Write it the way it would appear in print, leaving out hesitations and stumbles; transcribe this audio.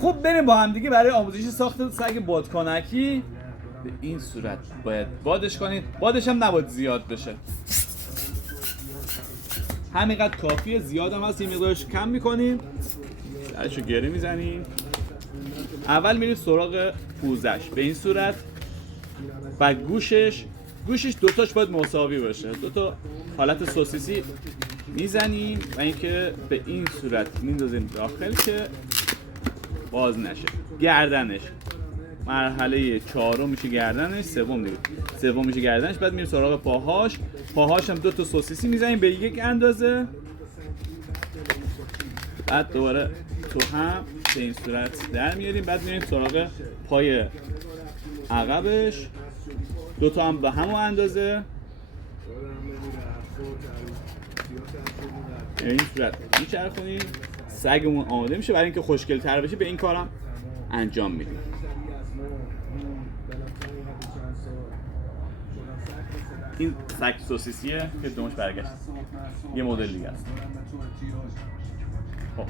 خب بریم با هم دیگه برای آموزش ساخت سگ بادکنکی. به این صورت باید بادش کنید. بادش هم نباید زیاد بشه، همینقدر کافیه. زیاد هم هست، یه مقدارش کم میکنیم. سرشو گره میزنیم. اول میریم سراغ پوزش به این صورت و گوشش دوتاش باید مساوی باشه. دوتا حالت سوسیسی میزنیم و اینکه به این صورت میندازیم داخل که باز نشه. گردنش مرحله چهارم میشه، گردنش سوم میشه گردنش. بعد میریم سراغ پاهاش هم دوتا سوسیسی میزنیم به یک اندازه. بعد دوباره تو هم به این صورت در میاریم. بعد میریم سراغ پای عقبش، دوتا هم به همون اندازه به این صورت میچرخونیم. سگمون آماده میشه. برای اینکه خوشگل تر بشه به این کارم انجام میدیم. این سگ سوسیسیه که دومش برگشت، یه مدل دیگه است. خب